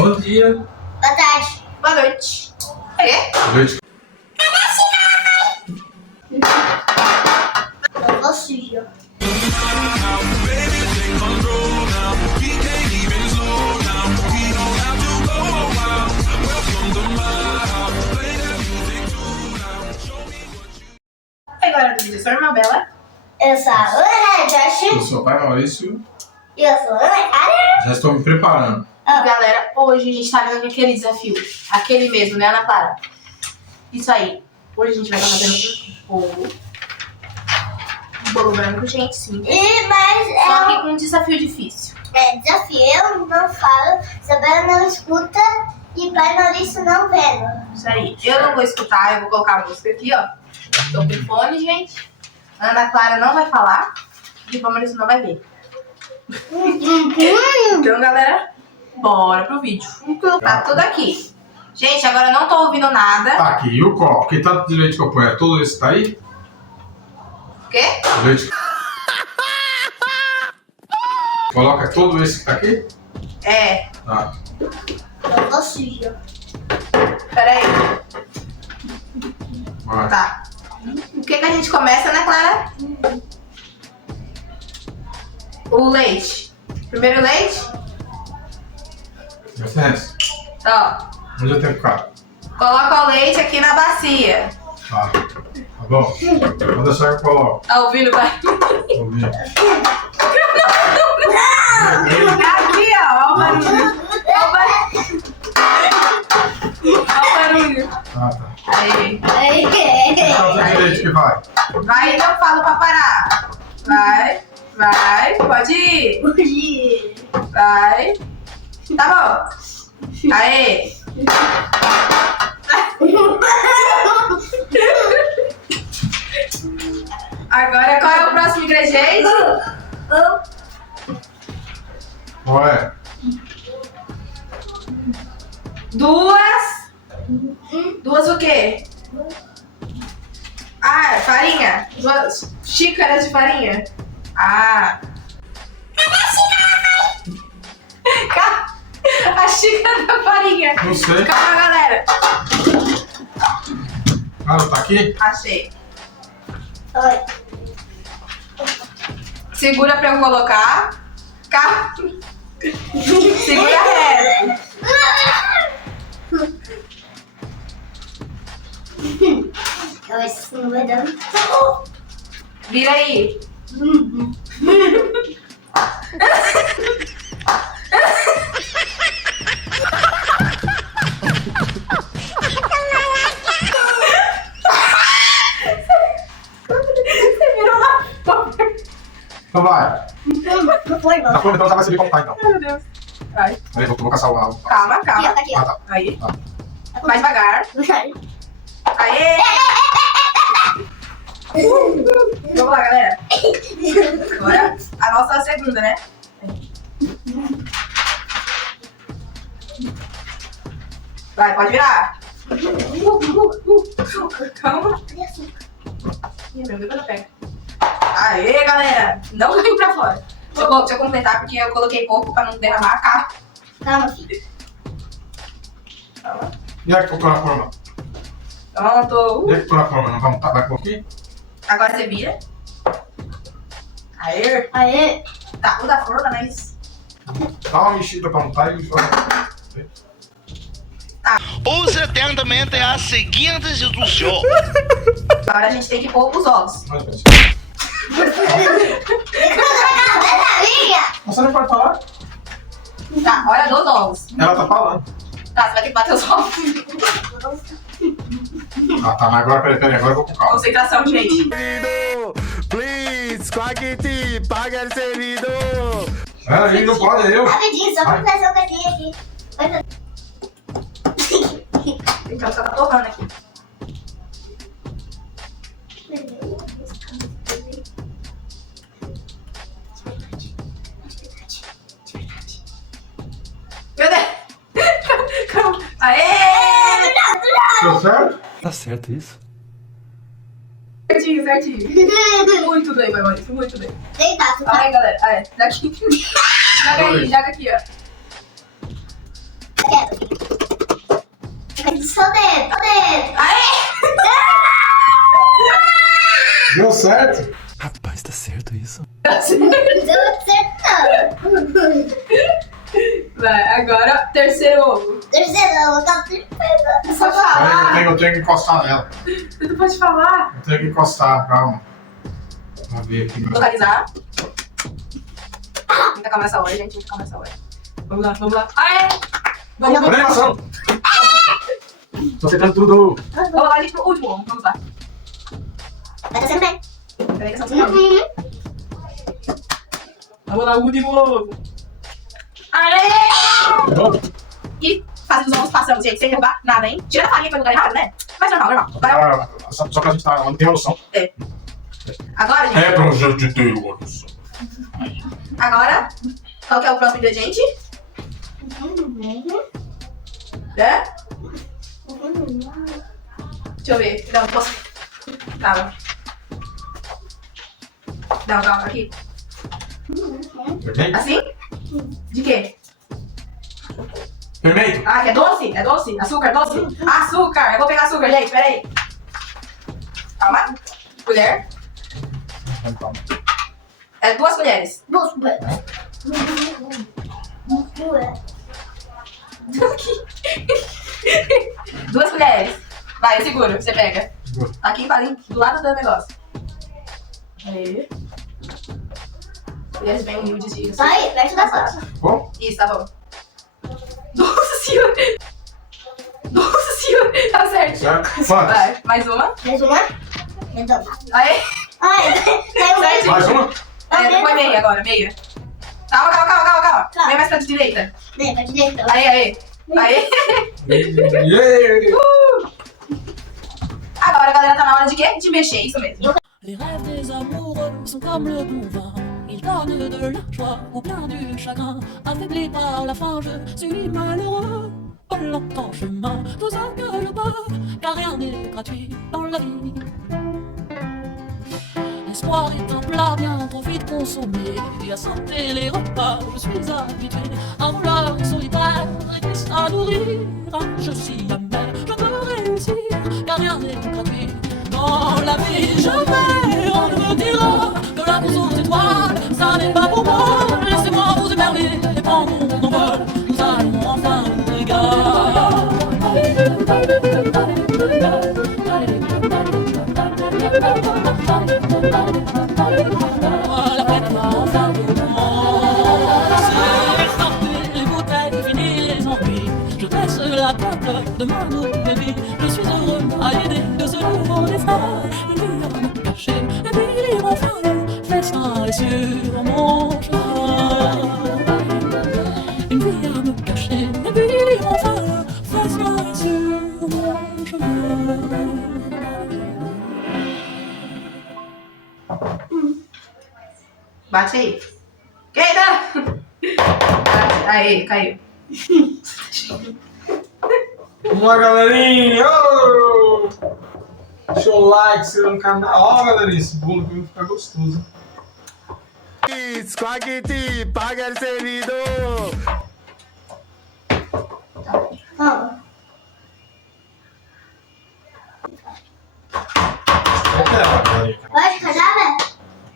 Bom dia. Boa tarde. Boa noite. É? Boa noite. Eu vou sujo. Agora do vídeo, eu sou a irmã Bela. Eu sou a Olha, Josh. Eu sou o pai Maurício. E eu sou a Ana. Já estou me preparando. Galera, hoje a gente tá vendo aquele desafio. Aquele mesmo, né, Ana Clara? Isso aí. Hoje a gente vai estar fazendo um bolo. Um bolo branco, gente, sim. Mas Só que com um desafio difícil. é desafio. Eu não falo, Isabela não escuta e pai Maurício não vendo. Isso aí. Eu não vou escutar, eu vou colocar a música aqui, ó. Tô com fone, gente. Ana Clara não vai falar. E o Maurício não vai ver. Então, galera, bora pro vídeo. Tá tudo aqui. Gente, agora eu não tô ouvindo nada. Tá aqui, e o copo? Que tanto de leite que eu ponho? É todo esse que tá aí? O quê? Leite. Coloca todo esse que tá aqui? É. Tá. Eu vou sujo. Peraí. Vai. Tá. O que a gente começa, né, Clara? O leite. Primeiro leite? Licença. Ó. Onde eu tenho que ficar? Coloca o leite aqui na bacia. Tá. Tá bom. Vou deixar que eu coloco. Tá ouvindo, pai? Vou ver. Aqui, ó. Ó o barulho. Ó o barulho. Ó o barulho. Ah, tá. Aí. Então tem que leite que vai. Vai, então falo pra parar. Vai, vai. Pode ir. Vai. Tá bom. Aê. Agora, qual é o próximo ingrediente? Ué. Duas o quê? Ah, farinha. 2 xícaras de farinha. Ah. A xícara da farinha. Não sei. Calma, galera. Ah, não tá aqui? Achei. Oi. Segura pra eu colocar. Segura reto. Eu acho que não vai dar. Vira aí. Você virou uma porra. Então vai. Não foi, Tá não. pronto, então já vai servir como tá, então. Ai, meu Deus. Vai. Aí, vou caçar o água. Calma, Aqui, calma. ó, aqui, Ah, ó. tá. Aí. Tá. Mais devagar. Aê! Vamos lá, galera. Agora, a nossa segunda, né? Vai, pode virar. Calma. Ih, meu Deus, não pega. Aê, galera. Não caiu pra fora. Deixa eu completar, porque eu coloquei pouco pra não derramar a cara. Calma, filho. Calma. E aí que tô na forma? Pronto. E aí que tô na forma? Não vamos tá? Vai por aqui? Agora você vira. Aê. Aê. Tá, o da forma, mas... Dá uma mexida pra montar e joga. Use atentamente as seguintes instruções. Agora a gente tem que pôr os ovos. Mas, mas. Linha. Você não pode falar? Tá, hora dos ovos. Ela tá falando. Tá, você vai ter que bater os ovos. Ah, tá, mas agora, peraí, agora eu vou com calma. Concentração, gente. Please, quackity, paga el servido. Ele não pode, é eu. Rapidinho, só pra fazer uma coisinha aqui. Então só tá torrando aqui. Meu Deus! Calma. Aê! Deu certo? Tá certo isso? Certinho, certinho. Muito bem, meu Maurício, muito bem. Deitado, tá? Aí, galera, aí, daqui. Joga aí, joga aqui, ó. Só dedo, Aê! Deu certo? Rapaz, tá certo isso? Deu certo, não. Vai, agora, terceiro ovo. Terceiro, eu tô perfeita. Você pode falar. Eu tenho que encostar nela. Você não pode falar. Eu tenho que encostar, calma. Vamos ver aqui. Localizar. Muita calma nessa hora, gente. Muita calma nessa hora. Vamos lá, vamos lá. Aê! Vamos lá. Animação! Tô acertando tudo. Vamos lá ali pro último ovo. Vamos lá. Vai descendo bem. Peraí que essa não. Vamos lá, último ovo. Aê! Bom, E fazendo os ovos passando, gente, sem derrubar nada, hein? Tira a farinha que foi no lugar errado, né? Mas normal, normal. Agora, só que a gente tá lá, não tem noção. agora, gente. É pra gente ter uma noção. Agora, qual que é o próximo ingrediente? É? Deixa eu ver. Não posso. Calma. Calma, aqui. Fermento? Assim? De quê? Fermento? Ah, que é doce? É doce? Açúcar, doce? Açúcar! Eu vou pegar açúcar, gente, peraí. Calma. Colher. É 2 colheres. Duas. Duas colheres. Vai, eu seguro, você pega. Seguro. Aqui, ali, do lado do negócio. Aí. Colheres bem humildes de açúcar. Vai, perto da salsa. Bom? Isso, tá bom. Nossa senhora! Nossa senhora! Tá certo. Certo? Quantas? Vai, mais uma. Mais uma. Então. Aí. Ai, caiu Certo. Mais uma? Põe meia agora, meia. Calma. Tá. Vem mais pra direita. Vem, pra direita. Aí. Yeah. Agora, galera, tá na hora de quê? De mexer, isso mesmo. Les rêves des amoureux sont comme le bon vin. Ils donnent de la joie ou bien du chagrin. Affaibli par la faim, je suis malheureux. Pas longtemps chemin, tout ça que je peux. Car rien n'est gratuit dans la vie. L'espoir est un plat bien trop vite consommé. Et à sauter les repas, je suis habitué. Un voleur solitaire et qui s'a nourrir. Je suis amer, je veux réussir. Car rien n'est gratuit dans la vie. Jamais on ne me dira que la course aux étoiles, ça n'est pas pour moi. Laissez-moi vous émerveiller et prendre mon envol. Nous allons enfin nous la fête va enfin commencer. Sortez les bouteilles, finis les ennuis. Je laisse la tête de ma nouvelle vie. Je suis heureux à l'idée de ce nouveau destin. Il vient me cacher et puis enfin le festin est sur mon chemin. Il vient me cacher et puis enfin le festin est sur mon chemin. Bate aí. Queida! Aí, caiu. Vamos lá, galerinha! Oh! Deixa o like, se inscreva no canal. Ó, galerinha, esse bolo aqui vai ficar gostoso. Spaghetti, paga el servidor. Ó. Pode casar, velho?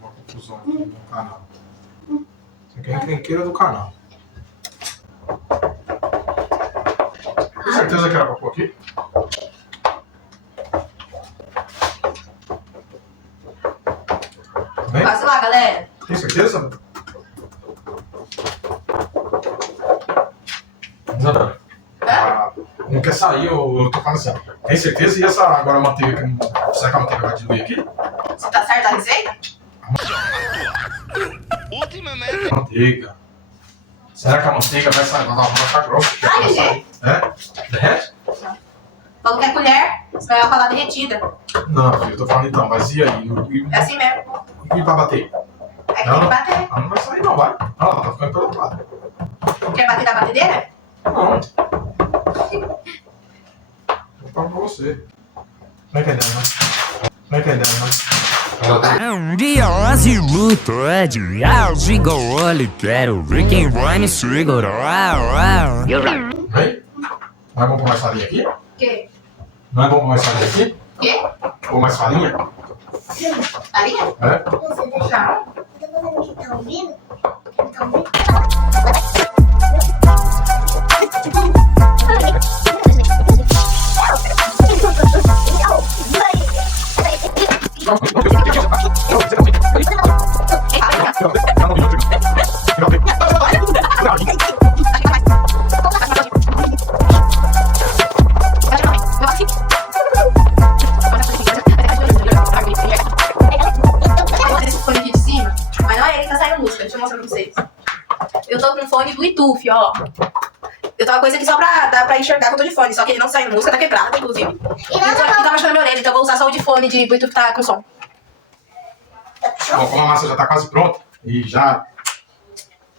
Uma confusão aqui no canal. Isso aqui é a encrenqueira do canal. Tem certeza que era pra pôr aqui? Bem? Passa lá, galera. Tem certeza? Não. Ah, não quer sair, eu tô falando assim. Tem certeza? E essa agora a manteiga que não. Será que a manteiga vai diluir aqui? Se tá certa a receita? Ultimamente. Manteiga. Será que a manteiga vai sair? Vai ficar grossa? Vai derreter. É? Derrete? Falou que é colher, senão ela falar derretida. Não, filho, eu tô falando então, mas e aí? É assim mesmo. E pra bater? É que tem que bater. Ela não vai sair não, vai. Olha lá, tá ficando pelo outro lado. Quer bater da batedeira? Não. Vou falar pra você. Não entendendo, né? Não entendendo, né? Um dia muito é de algo, olha, quero ver quem vai me segurar. Vem? Mas vamos pôr mais farinha aqui? Que? Não é bom pôr mais farinha aqui? Quê? Pôr mais farinha? Farinha? É? Você deixa. Tá. Tá fazendo aqui, tá ouvindo? Tá ouvindo? Esse fone aqui de cima, mas não é ele que tá saindo música, deixa eu mostrar pra vocês. Eu tô com um fone Bluetooth, ó. Eu tava com esse aqui só pra enxergar que eu tô de fone, só que ele não sai música, tá quebrado, inclusive. E E não tá machucando minha orelha, então eu vou usar só o de fone de Bluetooth que tá com som. Bom, como a massa já tá quase pronta e já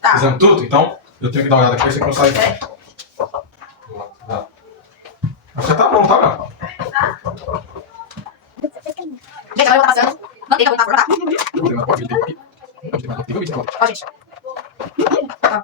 Tá. fizemos tudo, então eu tenho que dar uma olhada aqui, esse aqui não sai. É. Tá. Acho que já tá bom, tá, meu? Gente, agora eu vou tá passando. Não tem que voltar pra cá. Ó, gente. Ó.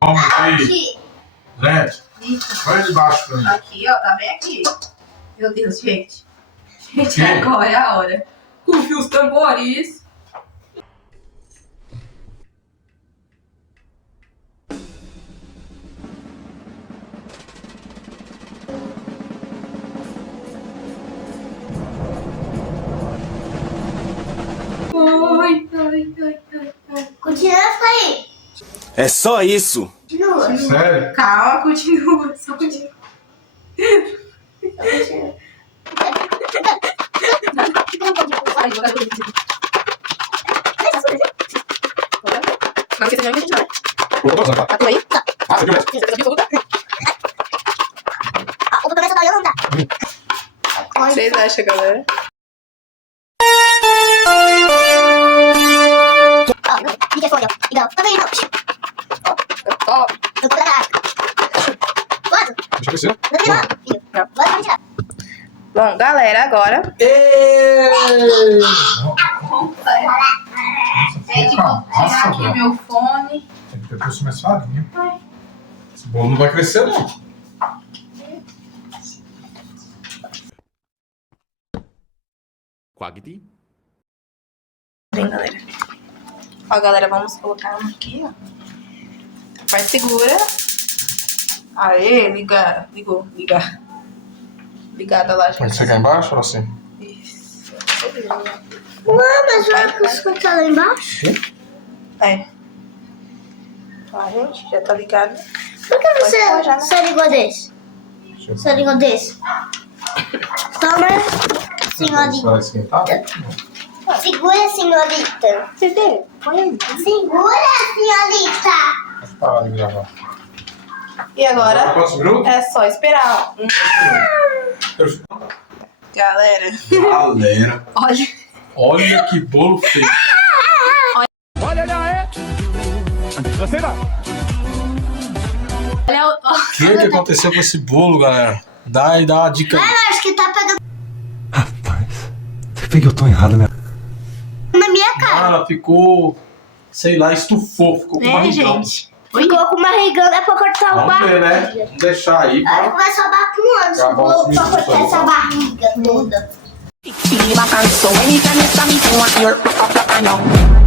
Vamos aqui. Aqui. Gente, olha de baixo pra mim. Aqui, ó, tá bem aqui. Meu Deus, gente. Gente, Que? agora é a hora. Rufe os tambores. Ai, ai, ai, ai, ai. Continua a sair. É só isso. Continua. Sério? Calma, continua. Só continua. Ai, vou dar pra você. Não esqueça de onde a gente vai. Tá tudo aí? Tá. Ah, você viu mesmo? Você viu tudo? Ah, o começa a dar, não dá. Vocês acham, galera? Ó, microfone, ó. Igual. Tá vendo? Ó, Eu tô pra cá. Quanto? Deixa eu crescer. Não tem nada, filho. Não. Bora pra tirar. bom, galera, agora. Ei! Gente, vou tirar aqui meu fone. Tem que ter curso mais farinha. Esse bolo não vai crescer, não. Quagdi. Bem, galera. Ó, galera, vamos colocar um aqui, ó. Vai, segura. Aê, ligar. Ligou, ligar. Ligada lá, gente. Pode chegar embaixo ou assim? Isso. Mas vai escutar lá embaixo? É. Ó, gente, já tá ligado. Por que Pode pôr já, né? você ligou desse? Você ligou desse? Toma, senhorita. Vai esquentar? Segura, senhorita. Cadê? Põe aí. Segura, senhorita. parar de gravar. E agora Quantos minutos? é só esperar. Galera, Galera, olha. olha que bolo feio. Olha o. O que aconteceu com esse bolo, galera? Dá uma dica aí. Mano, acho que tá pegando Rapaz, você vê que eu tô errado, né? na minha cara. Ela ficou, sei lá, estufou, ficou com barrigão. Gente. Ficou com barrigão, é pra cortar o Vamos barriga. ver, né? Vamos deixar aí Acho que pra... vai sobrar com anos Acabar os pra minutos cortar aí. essa barriga toda. Feel my console anytime you saw me, you want your